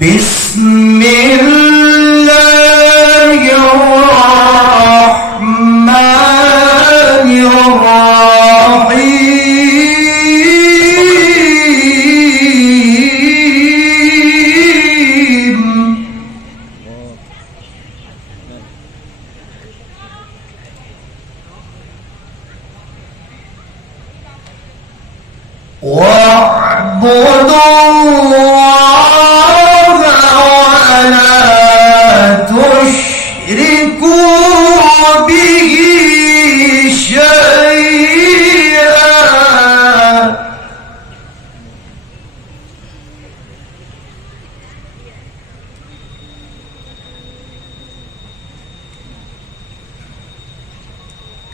بسم الله الرحمن الرحيم واعبدوا الله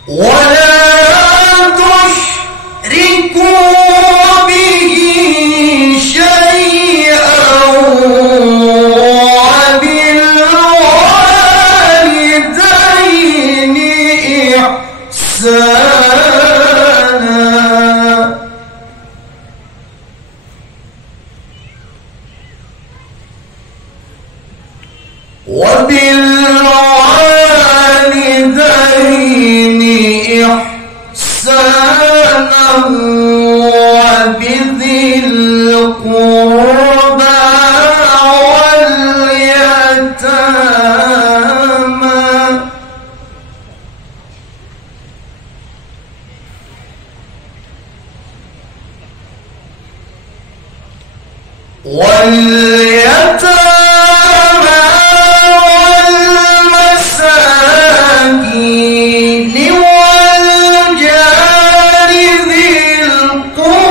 ولا تشركوا به شيئا وبالوالدين إحسانا وبذي القربى واليتامى والمساكين والجار ذي القربى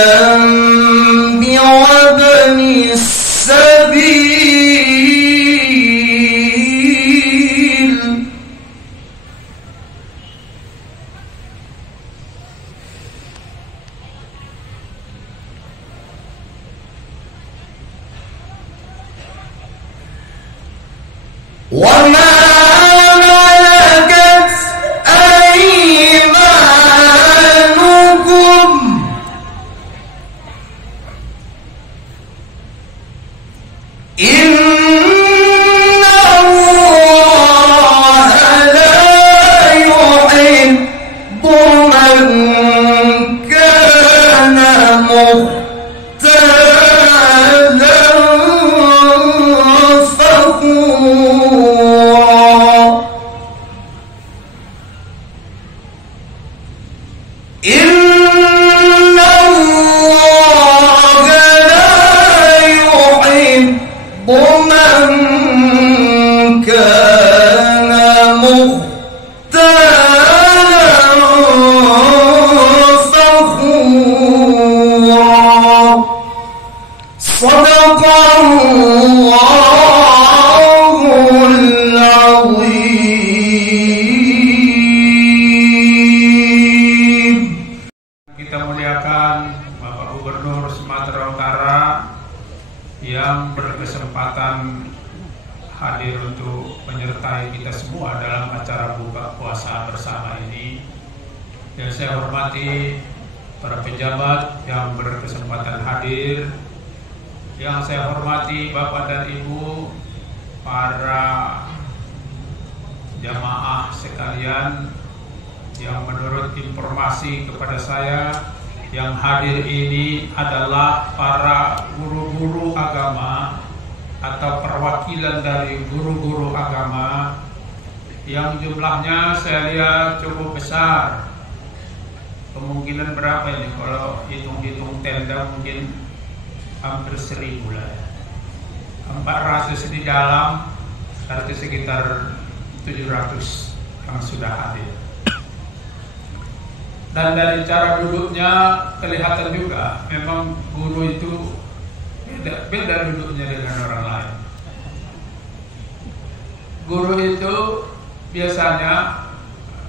بالجنب وابن السبيل وما ملكت أيمانكم إن الله لا يحب من كان مختالا فخورا إن الله لا يحب من كان مختالا فخورا صدق الله العظيم. Kita muliakan Bapak Gubernur Sumatera Utara yang berkesempatan hadir untuk menyertai kita semua dalam acara buka puasa bersama ini. Yang saya hormati para pejabat yang berkesempatan hadir, yang saya hormati Bapak dan Ibu, para jamaah sekalian, yang menurut informasi kepada saya yang hadir ini adalah para guru-guru agama atau perwakilan dari guru-guru agama yang jumlahnya saya lihat cukup besar. Kemungkinan berapa ini kalau hitung-hitung tenda mungkin hampir 1000 lah ya. 400 di dalam, berarti sekitar 700 yang sudah hadir. Dan dari cara duduknya kelihatan juga memang guru itu beda duduknya dengan orang lain. Guru itu biasanya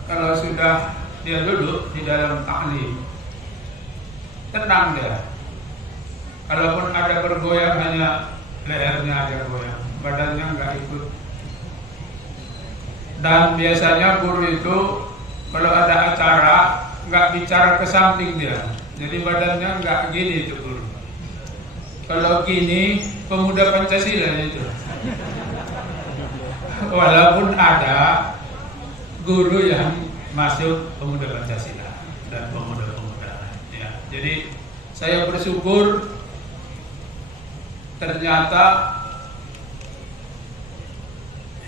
kalau sudah dia duduk di dalam taklim, tenang dia. Kalaupun ada bergoyang, hanya lehernya aja goyang, badannya nggak ikut. Dan biasanya guru itu kalau ada acara nggak bicara ke samping dia, jadi badannya nggak gini itu guru. Kalau gini pemuda Pancasila itu. Walaupun ada guru yang masuk pemuda Pancasila dan pemuda-pemuda ya. Jadi saya bersyukur ternyata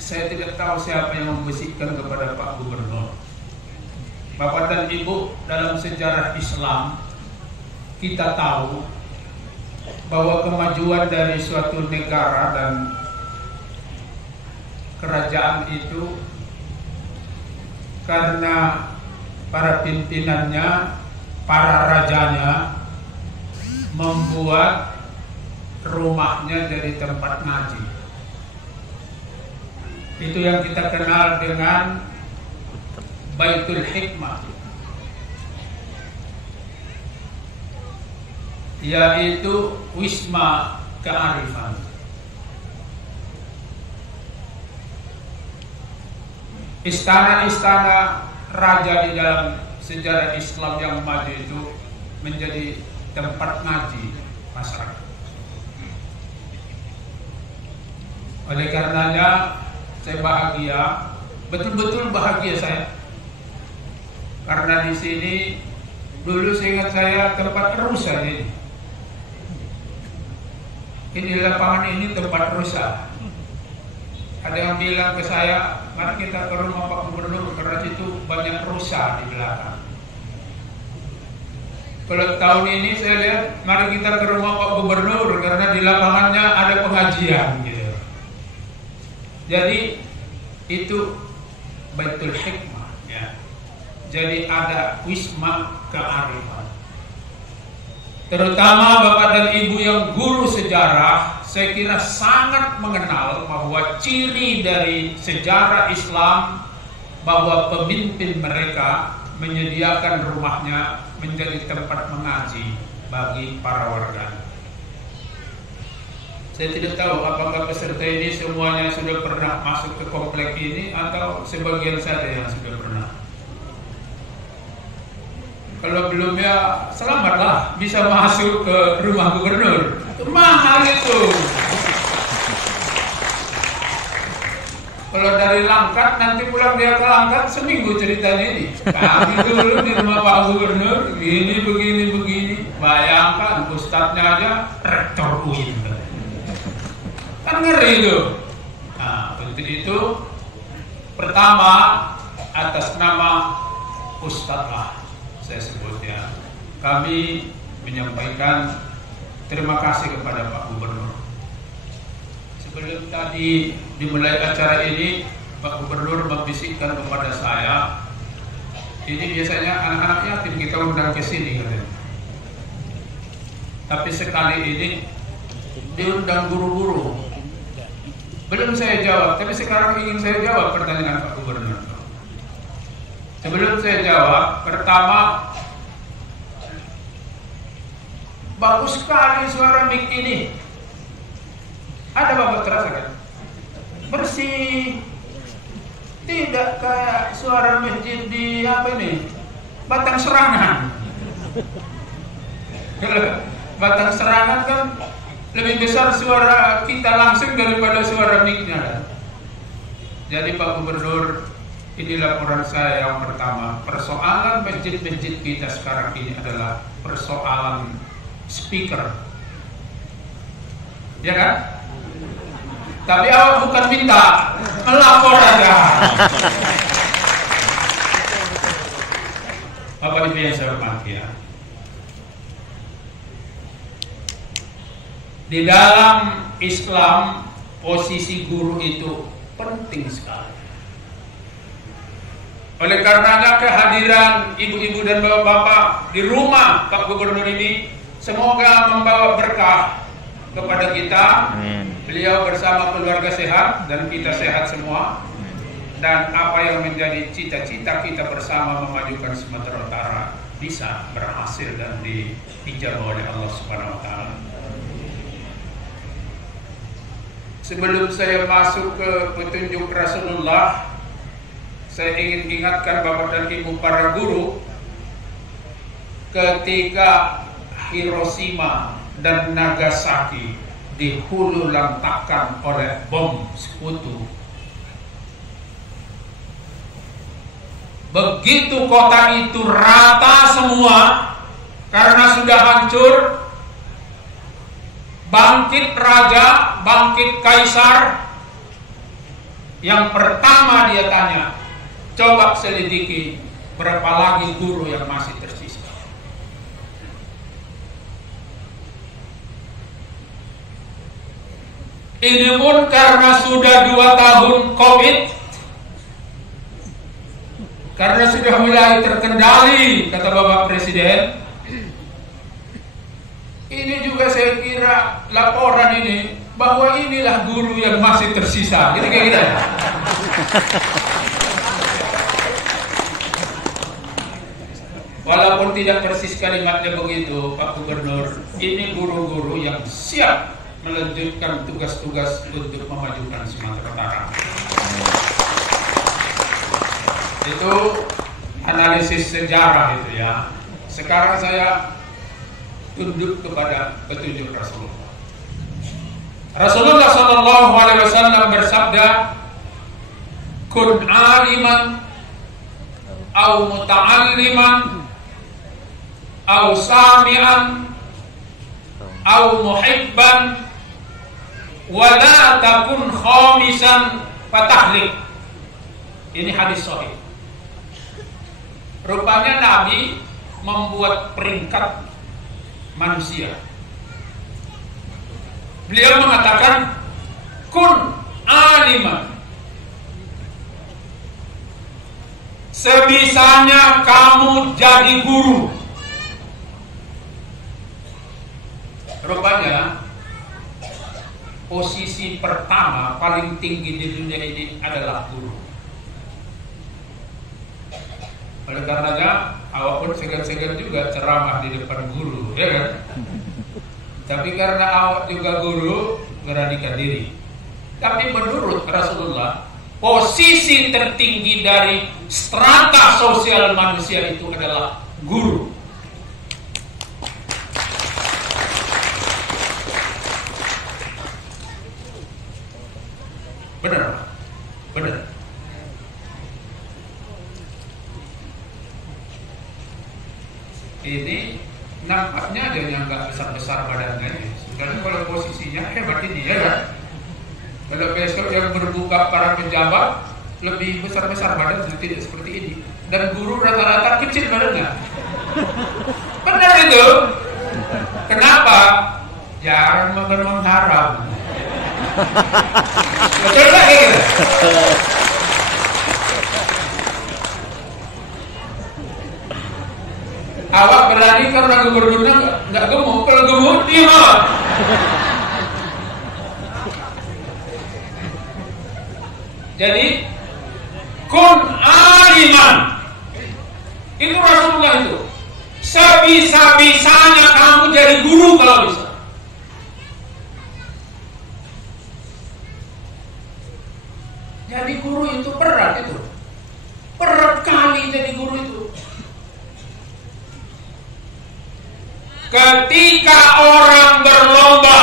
saya tidak tahu siapa yang membisikkan kepada Pak Gubernur. Bapak dan Ibu, dalam sejarah Islam kita tahu bahwa kemajuan dari suatu negara dan kerajaan itu karena para pimpinannya, para rajanya membuat rumahnya jadi tempat ngaji. Itu yang kita kenal dengan Baitul Hikmah, yaitu wisma kearifan. Istana-istana raja di dalam sejarah Islam yang maju itu menjadi tempat ngaji masyarakat. Oleh karenanya saya bahagia, betul-betul bahagia saya, karena di sini dulu seingat saya tempat rusa ini. Ini lapangan ini tempat rusa. Ada yang bilang ke saya, mari kita ke rumah Pak Gubernur karena situ banyak rusa di belakang. Kalau tahun ini saya lihat, mari kita ke rumah Pak Gubernur karena di lapangannya ada pengajian gitu. Jadi itu Baitul Hikmah ya. Jadi ada wisma kearifan. Terutama Bapak dan Ibu yang guru sejarah, saya kira sangat mengenal bahwa ciri dari sejarah Islam bahwa pemimpin mereka menyediakan rumahnya menjadi tempat mengaji bagi para warga. Saya tidak tahu apakah peserta ini semuanya sudah pernah masuk ke komplek ini atau sebagian saja yang sudah pernah. Kalau belum ya selamatlah bisa masuk ke rumah gubernur. Itu mahal itu. Kalau dari Langkat nanti pulang dia ke Langkat seminggu ceritanya ini. Kami dulu di rumah Pak Gubernur begini. Bayangkan ustadznya aja rektor UIN. Kan ngeri itu. Nah, untuk itu pertama atas nama Ustadz lah saya sebut ya, kami menyampaikan terima kasih kepada Pak Gubernur. Sebelum tadi dimulai acara ini, Pak Gubernur membisikkan kepada saya, ini biasanya anak-anak yatim kita undang ke sini katanya. Tapi sekali ini diundang guru-guru. Belum saya jawab, tapi sekarang ingin saya jawab pertanyaan Pak Gubernur. Sebelum saya jawab, pertama, bagus sekali suara mic ini. Ada Bapak terasa kan? Bersih. Tidak kayak suara masjid di apa ini? Batang Serangan. Batang Serangan kan lebih besar suara kita langsung daripada suara mic-nya. Jadi Pak Gubernur, ini laporan saya yang pertama. Persoalan masjid-masjid kita sekarang ini adalah persoalan speaker. Ya kan? Tapi awak bukan minta, melapor aja. Bapak Ibu yang saya hormati ya, Di dalam Islam, posisi guru itu penting sekali. Oleh karenanya kehadiran ibu-ibu dan bapak-bapak di rumah Pak Gubernur ini semoga membawa berkah kepada kita. Amin. Beliau bersama keluarga sehat dan kita sehat semua. Dan apa yang menjadi cita-cita kita bersama memajukan Sumatera Utara bisa berhasil dan dijabah oleh Allah Subhanahu wa taala. Sebelum saya masuk ke petunjuk Rasulullah, saya ingin ingatkan Bapak dan Ibu para guru, ketika Hiroshima dan Nagasaki dihulu lantakkan oleh bom sekutu, begitu kota itu rata semua karena sudah hancur, bangkit raja, bangkit kaisar. Yang pertama dia tanya, coba selidiki berapa lagi guru yang masih tersisa. Ini pun karena sudah 2 tahun COVID, karena sudah mulai terkendali, kata Bapak Presiden. Ini juga saya kira laporan ini bahwa inilah guru yang masih tersisa. Gitu kayak gitu. Walaupun tidak persis kalimatnya begitu, Pak Gubernur, ini guru-guru yang siap melanjutkan tugas-tugas untuk memajukan Sumatera Utara. Itu analisis sejarah itu ya. Sekarang saya tunduk kepada petunjuk Rasulullah. Rasulullah Shallallahu Alaihi Wasallam bersabda, "Kun aliman, au muta'alliman, au sami'an, au muhibban, wala takun khamisan fatahlik." Ini hadis sahih. Rupanya Nabi membuat peringkat manusia. Beliau mengatakan, kun aliman, sebisanya kamu jadi guru. Rupanya posisi pertama paling tinggi di dunia ini adalah guru. Oleh karenanya awak pun segan-segan juga ceramah di depan guru, ya kan? Tapi karena awak juga guru, beranikan diri. Tapi menurut Rasulullah, posisi tertinggi dari strata sosial manusia itu adalah guru. Benar, benar. Ini nampaknya aja yang nggak besar-besar badannya. Sebenarnya kalau posisinya hebat ini ya kan. Kalau besok yang berbuka para pejabat lebih besar-besar badan, tidak seperti ini. Dan guru rata-rata kecil badannya. Benar itu. Kenapa? Jarang makan haram. Betul nggak gitu? Awak berani karena gubernurnya nggak gemuk, kalau gemuk dia. Jadi kun aliman, itu Rasulullah itu. Sebisa-bisanya kamu jadi guru kalau bisa. Jadi guru itu berat itu. Berat kali jadi guru itu. Ketika orang berlomba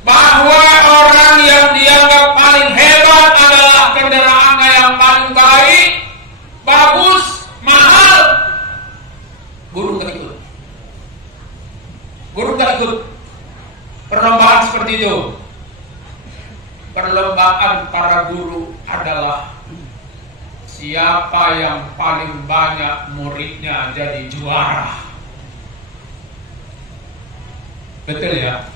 bahwa orang yang dianggap paling hebat adalah kendaraannya yang paling baik, bagus, mahal, guru gak ikut. Guru gak ikut perlombaan seperti itu. Perlombaan para guru adalah siapa yang paling banyak muridnya jadi juara. Betul ya?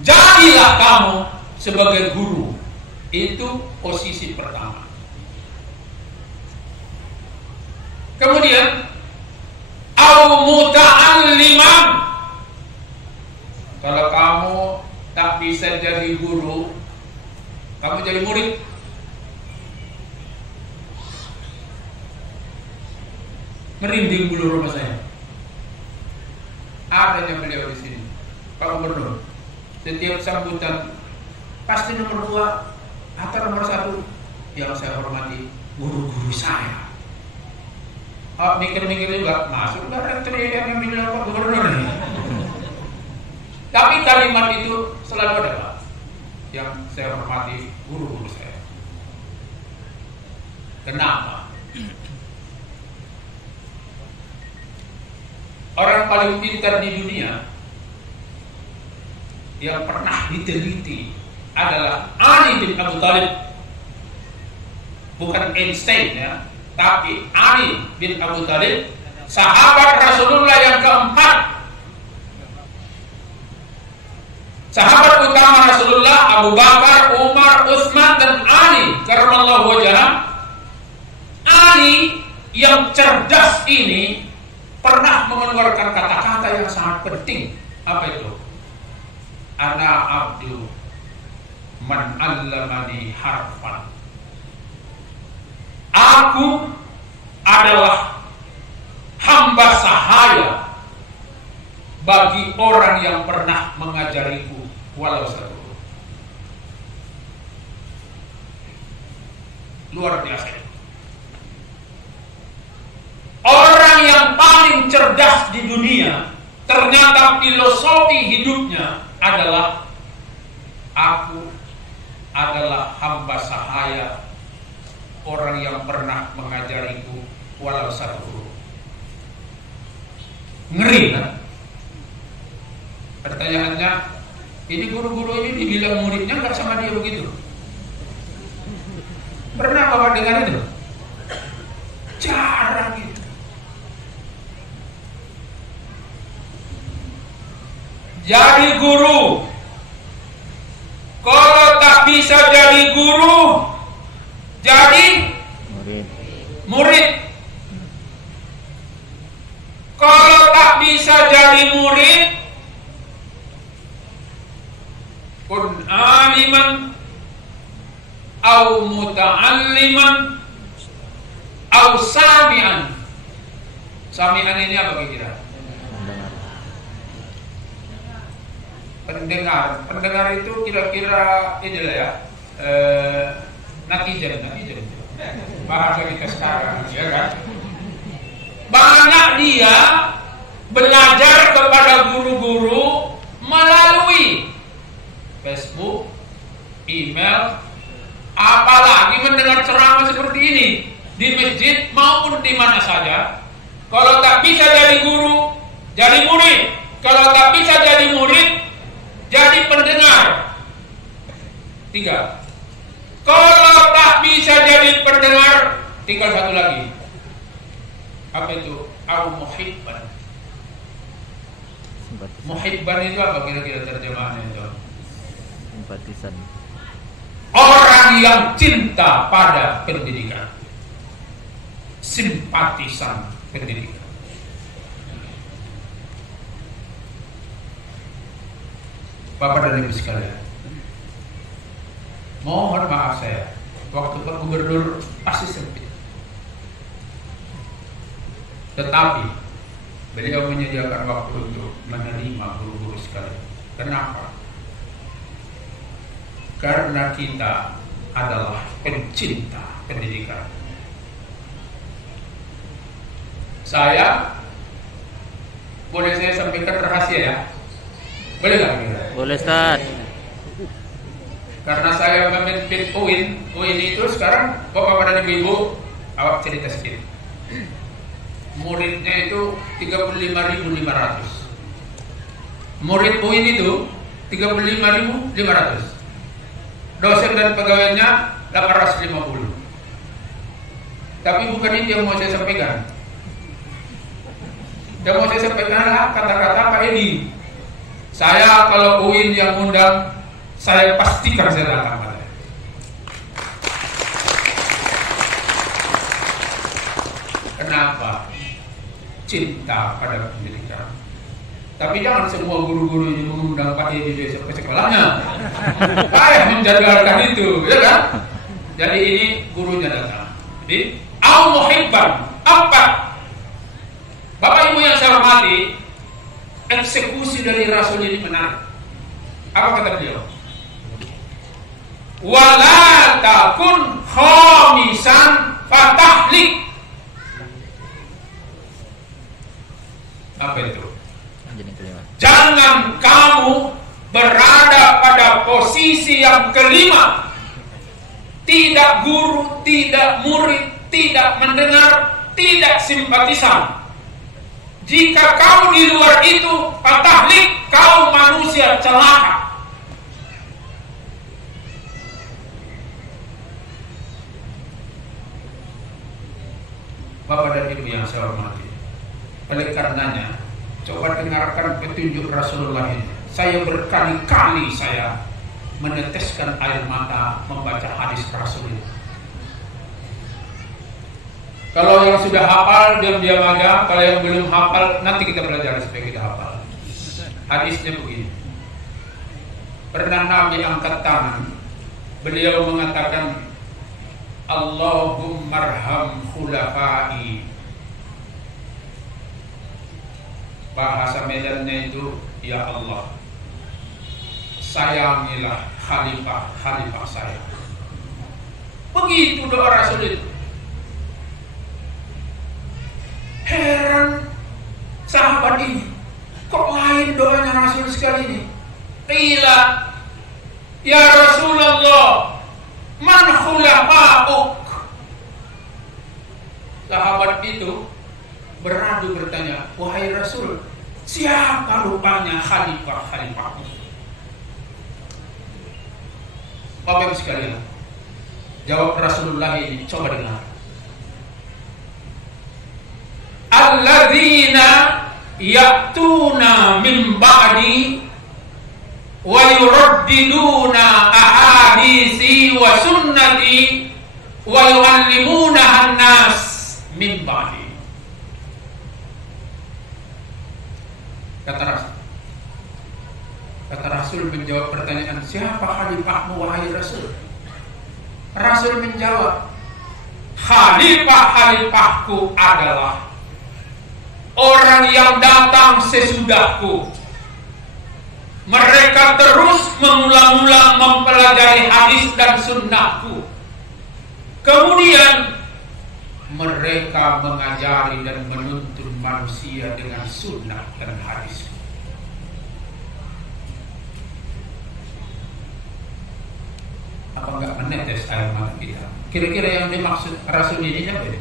Jadilah kamu sebagai guru. Itu posisi pertama. Kemudian au muta'alliman. Kalau kamu tak bisa jadi guru, kamu jadi murid. Merinding bulu rumah saya. Adanya beliau di sini, Pak Gubernur. Setiap sambutan pasti nomor 2 atau nomor 1 yang saya hormati guru-guru saya. Mikir-mikir juga masuk nggak rektor yang bilang Pak Gubernur nih. Tapi kalimat itu selalu ada, Pak, yang saya hormati guru-guru saya. Kenapa? Orang paling pintar di dunia yang pernah diteliti adalah Ali bin Abi Thalib. Bukan Einstein ya, tapi Ali bin Abi Thalib, sahabat Rasulullah yang keempat. Sahabat utama Rasulullah Abu Bakar, Umar, Utsman dan Ali karramallahu wajhah. Ali yang cerdas ini pernah mengeluarkan kata-kata yang sangat penting. Apa itu? Ana abdu man allamani harfan. Aku adalah hamba sahaya bagi orang yang pernah mengajariku walau satu. Luar biasa. Orang yang paling cerdas di dunia, ternyata filosofi hidupnya adalah aku adalah hamba sahaya orang yang pernah mengajariku walau satu huruf. Ngeri kan? Pertanyaannya, ini guru-guru ini dibilang muridnya nggak sama dia begitu? Pernah Bapak dengar itu? Jarang itu. Jadi guru, kalau tak bisa jadi guru, jadi murid. Kalau tak bisa jadi murid, kun aliman au muta'alliman au sami'an. Sami'an ini apa kira-kira? Pendengar itu kira-kira inilah ya, netizen bahasa kita sekarang, ya kan? Banyak dia belajar kepada guru-guru melalui Facebook, email, apalagi mendengar ceramah seperti ini di masjid maupun di mana saja. Kalau tak bisa jadi guru, jadi murid. Kalau tak bisa jadi murid, jadi pendengar. 3. Kalau tak bisa jadi pendengar, tinggal satu lagi. Apa itu? Al-muhibban. Muhibban itu apa kira-kira terjemahannya itu? Simpatisan. Orang yang cinta pada pendidikan. Simpatisan pendidikan. Bapak dan Ibu sekalian, mohon maaf saya, waktu Pak Gubernur pasti sempit. Tetapi beliau menyediakan waktu untuk menerima guru-guru sekalian. Kenapa? Karena kita adalah pencinta pendidikan. Boleh saya sampaikan rahasia ya? Boleh nggak? Boleh, Ustaz. Karena saya memimpin UIN itu sekarang, Bapak dan Ibu, awak cerita sedikit. Muridnya itu 35.500. Murid UIN itu 35.500. Dosen dan pegawainya 850. Tapi bukan itu yang mau saya sampaikan. Yang mau saya sampaikan adalah kata-kata Pak Edi. Saya kalau UIN yang undang, saya pastikan saya datang. Kenapa? Cinta pada pendidikan. Tapi jangan semua guru-guru ini mengundang Pak Edi besok ke sekolahnya. Payah menjadwalkan itu, ya kan? Jadi ini gurunya datang. Jadi al-muhibban apa? Bapak Ibu yang saya hormati, eksekusi dari Rasul ini menarik. Apa kata beliau? Wala takun khamisan fatahlik. Apa itu? Jangan kamu berada pada posisi yang kelima. Tidak guru, tidak murid, tidak mendengar, tidak simpatisan. Jika kau di luar itu, fatahlik, kau manusia celaka. Bapak dan Ibu yang saya hormati, oleh karenanya, coba dengarkan petunjuk Rasulullah ini. Saya berkali-kali saya meneteskan air mata membaca hadis Rasul ini. Kalau yang sudah hafal, diam-diam aja. Kalau yang belum hafal, nanti kita belajar supaya kita hafal. Hadisnya begini. Pernah Nabi angkat tangan, beliau mengatakan, Allahummarham khulafai. Bahasa Medannya itu, ya Allah, sayangilah khalifah saya. Begitu doa Rasul itu. Heran sahabat ini, kok lain doanya Rasul sekali ini? Qila, ya Rasulullah, man khulafa'uk? Sahabat itu beradu bertanya, wahai Rasul, siapa rupanya khalifah-khalifahmu? Bapak Ibu sekalian, jawab Rasulullah ini, coba dengar. Alladzina ya'tuna min ba'di wa yuraddiduna ahadisi wa sunnati wa yu'allimuna an-nas min ba'di. Kata Rasul menjawab pertanyaan, siapa khalifahmu wahai Rasul? Rasul menjawab, khalifah-khalifahku adalah orang yang datang sesudahku. Mereka terus mengulang-ulang mempelajari hadis dan sunnahku. Kemudian mereka mengajari dan menuntun manusia dengan sunnah dan hadis. Apa enggak menetes air mata kita? Kira-kira yang dimaksud Rasul ini apa ya?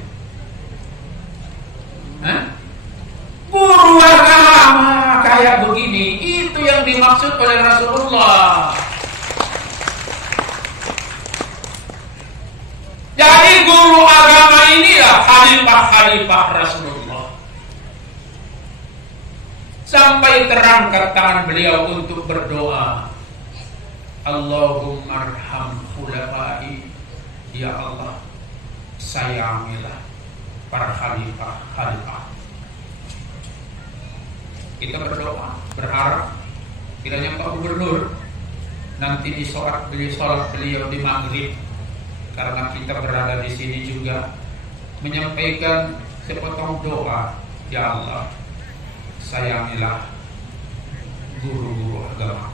Guru agama kayak begini, itu yang dimaksud oleh Rasulullah. Jadi guru agama inilah khalifah-khalifah Rasulullah. Sampai terangkat tangan beliau untuk berdoa, Allahummarham khulafai, ya Allah, sayangilah para khalifah-khalifah. Kita berdoa, berharap kiranya Pak Gubernur nanti di sholat beliau di maghrib, karena kita berada di sini juga, menyampaikan sepotong doa, ya Allah, sayangilah guru-guru agama.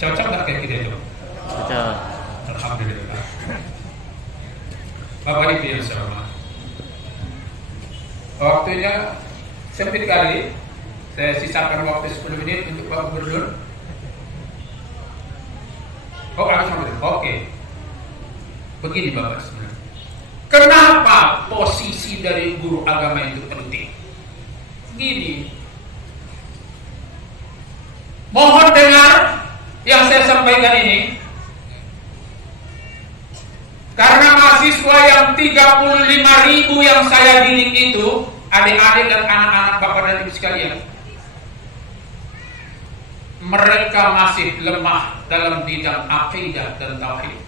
Cocok tak kayak kita itu? Cocok. Alhamdulillah. Bapak Ibu yang saya hormati, waktunya sempit kali. Saya sisakan waktu 10 menit untuk Pak Gubernur. Oh, oke. Begini Bapak sebenarnya, kenapa posisi dari guru agama itu penting? Gini, mohon dengar yang saya sampaikan ini, karena mahasiswa yang 35.000 yang saya didik itu adik-adik dan anak-anak Bapak dan Ibu sekalian, mereka masih lemah dalam bidang akidah dan tauhid.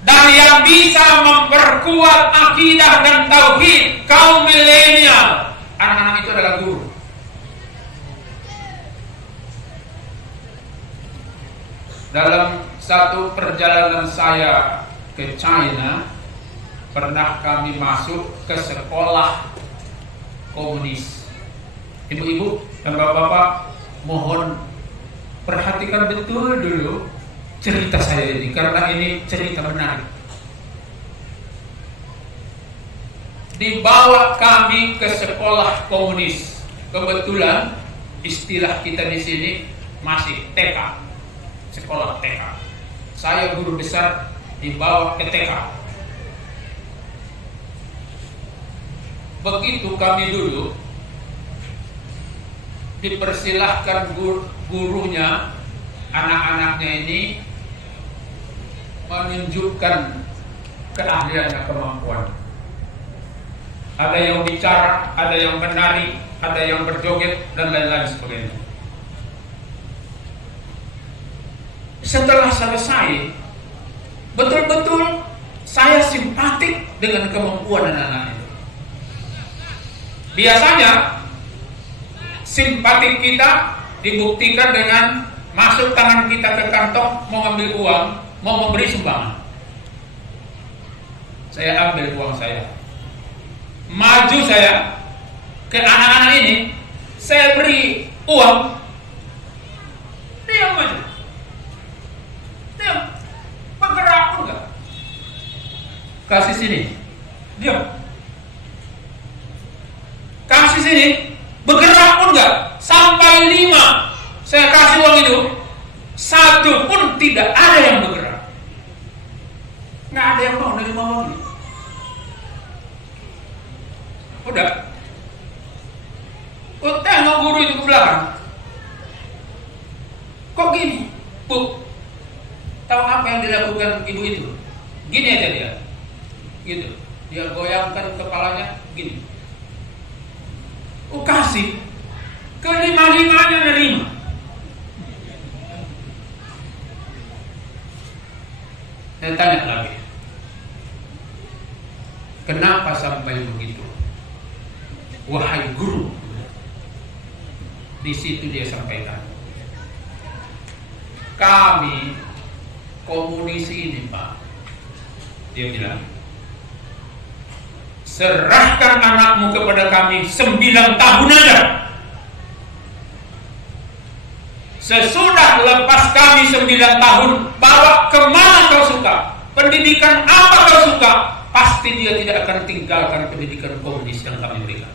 Dan yang bisa memperkuat akidah dan tauhid kaum milenial, anak-anak itu adalah guru. Dalam satu perjalanan saya ke China, pernah kami masuk ke sekolah komunis. Ibu-ibu dan bapak-bapak, mohon perhatikan betul dulu cerita saya ini, karena ini cerita menarik. Dibawa kami ke sekolah komunis. Kebetulan istilah kita di sini masih TK, sekolah TK. Saya guru besar dibawa ke TK. Begitu kami dulu dipersilahkan gurunya, anak-anaknya ini menunjukkan keahliannya, kemampuan. Ada yang bicara, ada yang menari, ada yang berjoget, dan lain-lain sebagainya. Setelah selesai, betul-betul saya simpatik dengan kemampuan anak-anak itu. Biasanya simpatik kita dibuktikan dengan masuk tangan kita ke kantong, mau ambil uang, mau memberi sumbangan. Saya ambil uang saya, maju saya ke anak-anak ini, saya beri uang, diam aja, diam, bergerak pun enggak. Kasih sini, diam. Kasih sini, bergerak pun enggak. Sampai 5 saya kasih uang itu, 1 pun tidak ada yang bergerak. Nggak ada yang mau nerima uang ini. Udah. Tengok guru itu ke belakang. Kok gini? Bu, tahu apa yang dilakukan ibu itu? Gini aja dia. Gitu. Dia goyangkan kepalanya gini. Kasih. Kelima-limanya nerima. Saya tanya lagi, kenapa sampai begitu? Wahai guru, di situ dia sampaikan, kami komunis ini Pak, dia bilang, serahkan anakmu kepada kami 9 tahun aja. Sesudah lepas kami 9 tahun, bawa kemana kau suka, pendidikan apa kau suka, pasti dia tidak akan tinggalkan pendidikan komunis yang kami berikan.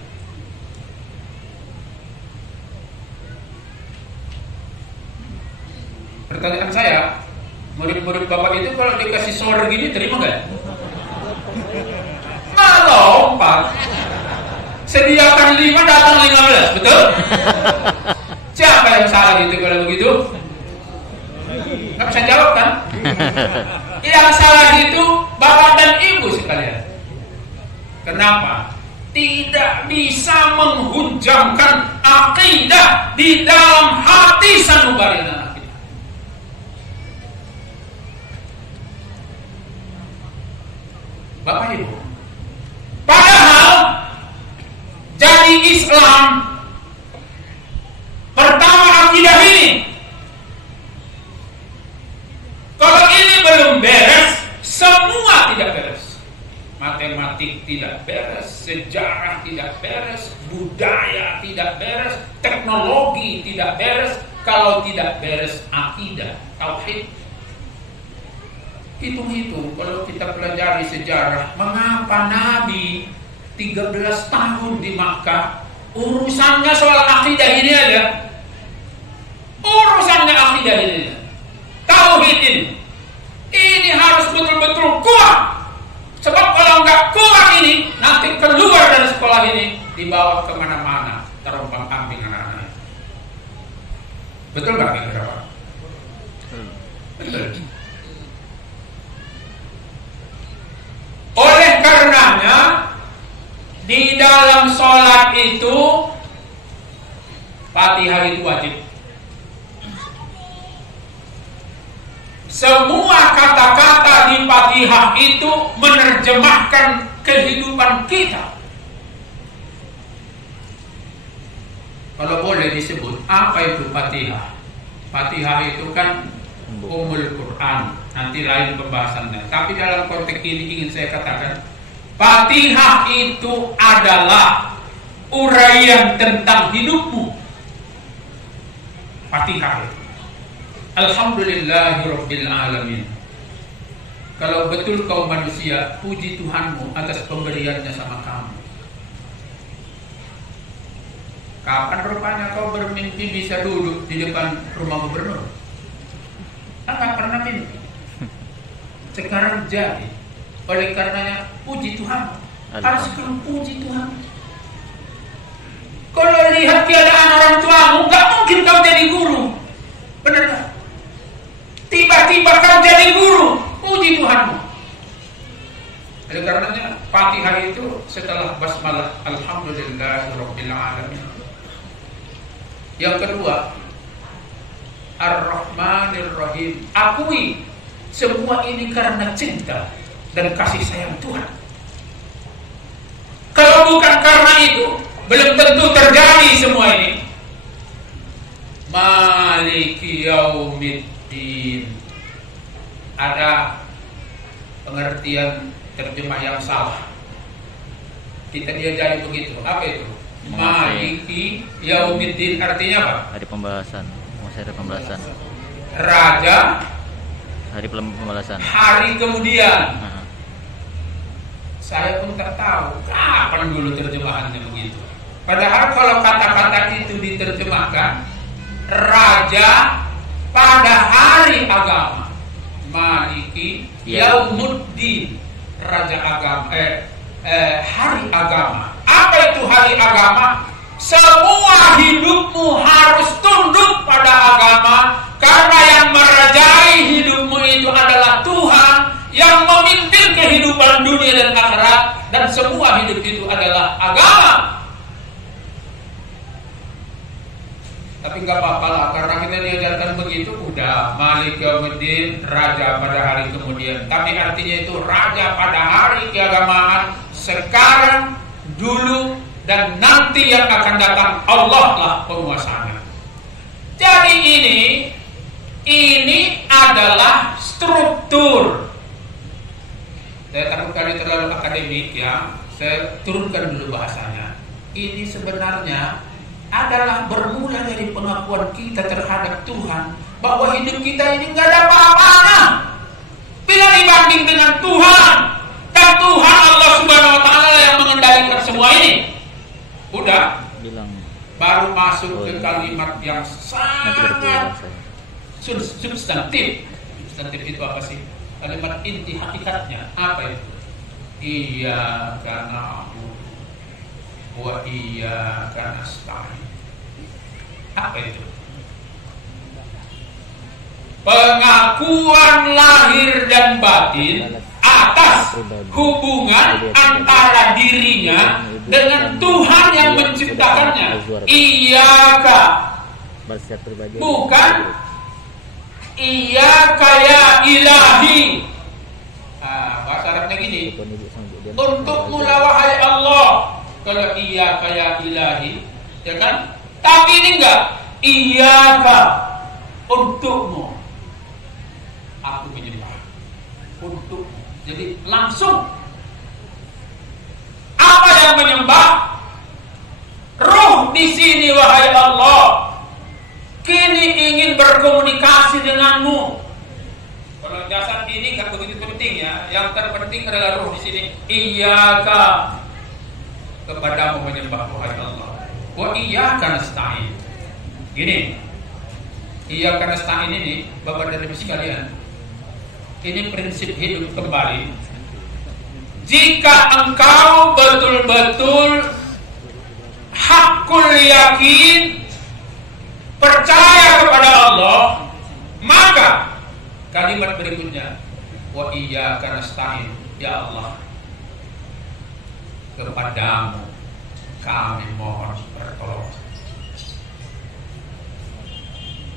Pertanyaan saya, murid-murid Bapak itu kalau dikasih sore gini terima nggak? Nggak lompat. Sediakan 5, datang 15, betul? Siapa yang salah gitu kalau begitu? Nggak bisa jawab kan? Yang salah itu Bapak dan Ibu sekalian. Kenapa? Tidak bisa menghujamkan akidah di dalam hati sanubari anak kita. Bapak Ibu, padahal jadi Islam pertama akidah ini. Kalau ini belum beres, semua tidak beres. Matematik tidak beres, sejarah tidak beres, budaya tidak beres, teknologi tidak beres. Kalau tidak beres akidah, tauhid. Hitung-hitung kalau kita pelajari sejarah, mengapa Nabi 13 tahun di Makkah, urusannya soal akidah ini ada. Urusannya akidah ini, tauhid ini harus betul-betul kuat. Sebab kalau nggak kuat ini, nanti keluar dari sekolah ini dibawa kemana-mana, terompang ambing anak-anak. Betul nggak kira-kira? Betul. dalam sholat itu Fatihah itu wajib. Semua kata-kata di Fatihah itu menerjemahkan kehidupan kita. Kalau boleh disebut, apa itu Fatihah? Fatihah itu kan Ummul Quran. Nanti lain pembahasannya. Tapi dalam konteks ini ingin saya katakan, Fatihah itu adalah uraian tentang hidupmu. Fatihah itu. Alhamdulillahirabbil alamin. Kalau betul kau manusia, puji Tuhanmu atas pemberiannya sama kamu. Kapan rupanya kau bermimpi bisa duduk di depan rumah gubernur? Enggak pernah mimpi. Sekarang jadi. Oleh karenanya puji Tuhan. Harus kau puji Tuhan. Kalau lihat keadaan orang tuamu, gak mungkin kau jadi guru. Benar gak? Tiba-tiba kau jadi guru. Puji Tuhanmu. Oleh karenanya Fatihah itu setelah basmalah Alhamdulillahirabbil alamin. Yang kedua, Ar-Rahmanir Rahim. Akui semua ini karena cinta dan kasih sayang Tuhan. Kalau bukan karena itu, belum tentu terjadi semua ini. Maliki Yaumiddin. Ada pengertian terjemah yang salah. Kita diajari begitu. Apa itu? Maliki Yaumiddin artinya apa? Hari pembalasan. Masih hari pembalasan. Raja. Hari pembalasan. Hari kemudian. Saya pun tak tahu kapan dulu terjemahannya begitu. Padahal kalau kata-kata itu diterjemahkan, Raja pada hari agama. Maliki Yaumuddin, Raja agama, hari agama. Apa itu hari agama? Semua hidupmu harus tunduk pada agama, karena yang merajai hidupmu itu adalah Tuhan yang memimpin kehidupan dunia dan akhirat, dan semua hidup itu adalah agama. Tapi nggak apa-apa lah, karena kita diajarkan begitu, udah Malik Yaumiddin, Raja pada hari kemudian. Tapi artinya itu Raja pada hari keagamaan, sekarang, dulu, dan nanti yang akan datang. Allah lah penguasanya. Jadi ini adalah struktur. Saya takut kali terlalu akademik ya, saya turunkan dulu bahasanya. Ini sebenarnya adalah bermula dari pengakuan kita terhadap Tuhan, bahwa hidup kita ini nggak ada apa-apanya bila dibanding dengan Tuhan. Dan Tuhan Allah Subhanahu Wa Taala yang mengendalikan semua ini. Udah bilang baru masuk ke kalimat yang sangat substantif. Substantif itu apa sih? Kalimat inti hakikatnya apa itu? Iyyaka na'budu wa iyyaka nasta'in. Apa itu? Pengakuan lahir dan batin atas hubungan antara dirinya dengan Tuhan yang menciptakannya. Iyyaka, bukan iyyaka ya ilahi. Bahasa Arabnya gini, untukmu lah wahai Allah. Kalau iyyaka ya ilahi, ya kan? Tapi ini enggak, iyyaka, untukmu aku menyembah, untukmu. Jadi langsung apa yang menyembah? Ruh di sini wahai Allah, kini ingin berkomunikasi denganmu. Kalau jasad ini nggak begitu penting ya. Yang terpenting adalah ruh di sini. Iyyaka, kepadamu menyembah wahai Allah. Wa iyyaka nasta'in. Gini, iyyaka nasta'in ini, Bapak dan Ibu sekalian, ini prinsip hidup kembali. Jika engkau betul-betul hakul yakin, percaya kepada Allah, maka kalimat berikutnya, wa iyyaka nasta'in, ya Allah, kepadamu kami mohon pertolongan.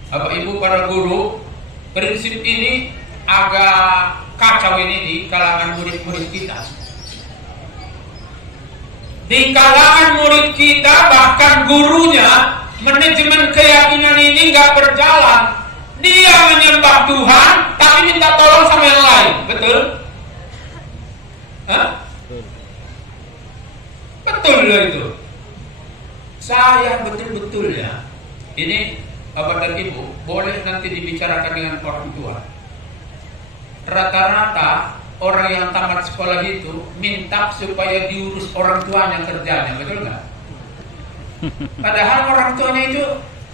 Bapak Ibu para guru, prinsip ini agak kacau ini di kalangan murid-murid kita. Di kalangan murid kita, bahkan gurunya, manajemen keyakinan ini nggak berjalan. Dia menyembah Tuhan, tapi minta tolong sama yang lain. Betul? Hah? Betul loh itu. Saya betul-betul ya. Ini Bapak dan Ibu, boleh nanti dibicarakan dengan orang tua. Rata-rata orang yang tamat sekolah itu minta supaya diurus orang tuanya kerjanya, betul nggak? Padahal orang tuanya itu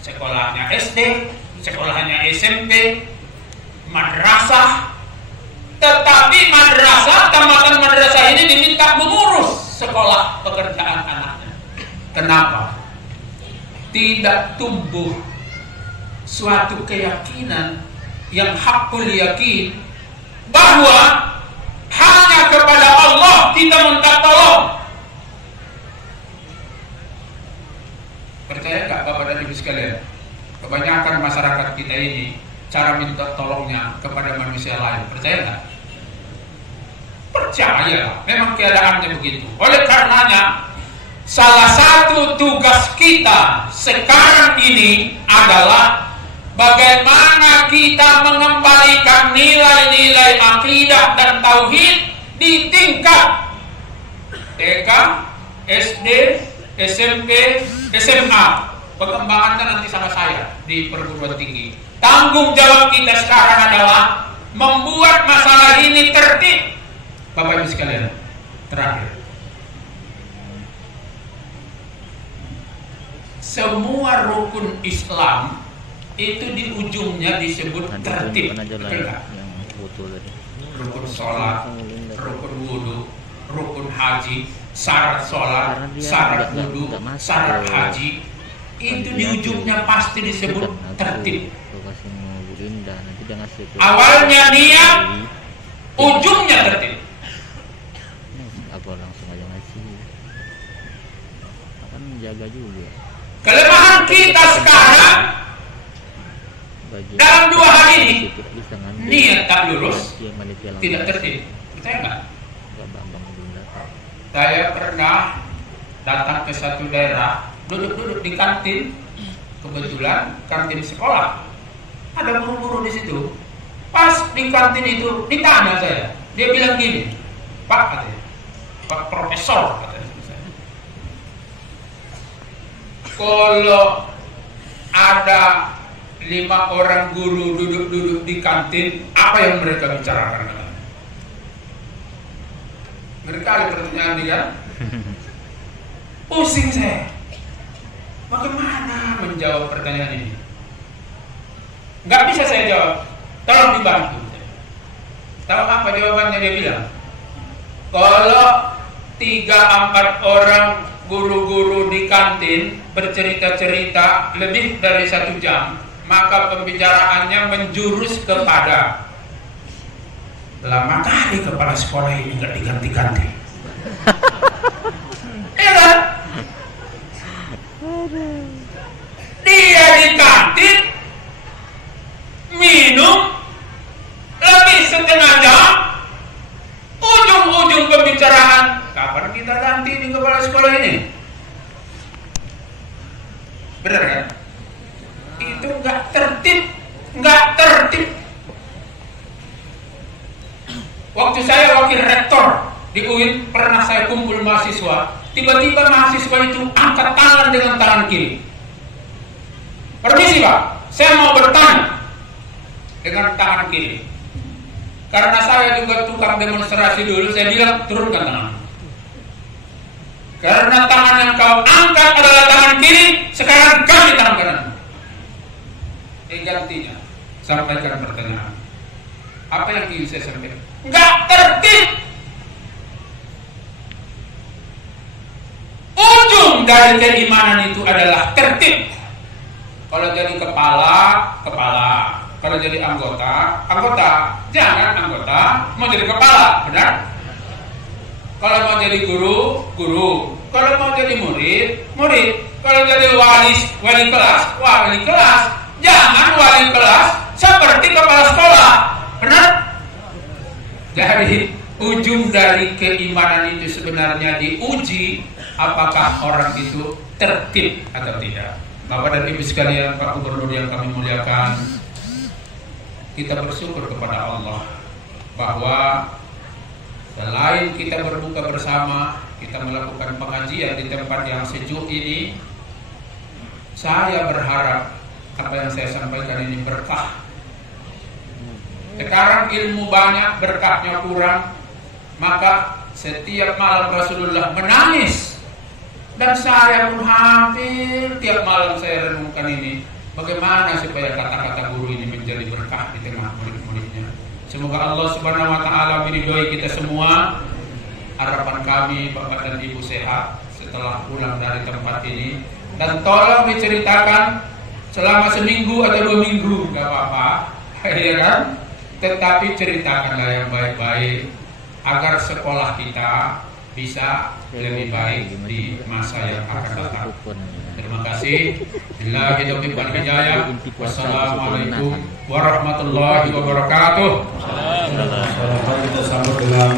sekolahnya SD, sekolahnya SMP, madrasah. Tetapi madrasah, tamatan madrasah ini diminta mengurus sekolah pekerjaan anaknya. Kenapa? Tidak tumbuh suatu keyakinan yang hakul yakin bahwa hanya kepada Allah kita minta tolong. Percaya nggak Bapak dan Ibu sekalian? Kebanyakan masyarakat kita ini cara minta tolongnya kepada manusia lain. Percaya nggak? Percaya, memang keadaannya begitu. Oleh karenanya, salah satu tugas kita sekarang ini adalah bagaimana kita mengembalikan nilai-nilai akidah dan tauhid di tingkat TK, SD, SMP, SMA. Pengembangannya nanti sama saya di perguruan tinggi. Tanggung jawab kita sekarang adalah membuat masalah ini tertib. Bapak Ibu sekalian, terakhir. Semua rukun Islam itu di ujungnya disebut tertib. Rukun sholat, rukun wudhu, rukun haji, syarat sholat, syarat wudhu, syarat haji, itu di ujungnya pasti disebut tertib. Awalnya niat, ujungnya tertib. Langsung aja ngasih. Akan menjaga juga. Kelemahan kita sekarang dalam 2 hari ini, niat tak lurus, tidak tertib. Percaya nggak? Saya pernah datang ke satu daerah, duduk-duduk di kantin, kebetulan kantin sekolah. Ada guru-guru di situ. Pas di kantin itu ditanya saya, dia bilang gini, Pak, katanya, Pak Profesor, katanya, kalau ada 5 orang guru duduk-duduk di kantin, apa yang mereka bicarakan? Mereka ada pertanyaan dia, pusing saya. Bagaimana menjawab pertanyaan ini? Gak bisa saya jawab. Tolong dibantu. Tahu apa jawabannya? Dia bilang, kalau 3-4 orang guru-guru di kantin bercerita-cerita lebih dari 1 jam, maka pembicaraannya menjurus kepada lama kali kepala sekolah ini nggak diganti-ganti. Iya kan? Dia di kantin minum lebih setengah jam, ujung-ujung pembicaraan, kapan kita ganti di kepala sekolah ini? Benar kan? Itu nggak tertib. Waktu saya wakil rektor di UIN, pernah saya kumpul mahasiswa. Tiba-tiba mahasiswa itu angkat tangan dengan tangan kiri. Permisi Pak, saya mau bertanya dengan tangan kiri. Karena saya juga tukang demonstrasi dulu, saya bilang turunkan tangan. Karena tangan yang kau angkat adalah tangan kiri, sekarang ganti tangan kanan. Gantinya, sampaikan pertanyaan. Apa yang ingin saya sampaikan? Enggak tertib. Ujung dari keimanan itu adalah tertib. Kalau jadi kepala. Kalau jadi anggota. Jangan anggota mau jadi kepala, benar? Kalau mau jadi guru. Kalau mau jadi murid, murid. Kalau jadi wali kelas. Jangan wali kelas seperti kepala sekolah. Benar? Jadi ujung dari keimanan itu sebenarnya diuji apakah orang itu tertib atau tidak. Bapak dan Ibu sekalian, Pak Gubernur yang kami muliakan, kita bersyukur kepada Allah bahwa selain kita berbuka bersama, kita melakukan pengajian di tempat yang sejuk ini, saya berharap apa yang saya sampaikan ini berkah. Sekarang ilmu banyak, berkahnya kurang, maka setiap malam Rasulullah menangis. Dan saya pun hampir tiap malam saya renungkan ini, bagaimana supaya kata-kata guru ini menjadi berkah di tengah murid-muridnya. Semoga Allah Subhanahu wa taala meridhoi kita semua. Harapan kami Bapak dan Ibu sehat setelah pulang dari tempat ini, dan tolong diceritakan selama seminggu atau 2 minggu enggak apa-apa, ya kan? Tetapi ceritakanlah yang baik-baik agar sekolah kita bisa lebih baik di masa yang akan datang. Terima kasih. Billahi taufiq wal hidayah. Wassalamualaikum warahmatullahi wabarakatuh. Kita sambut dengan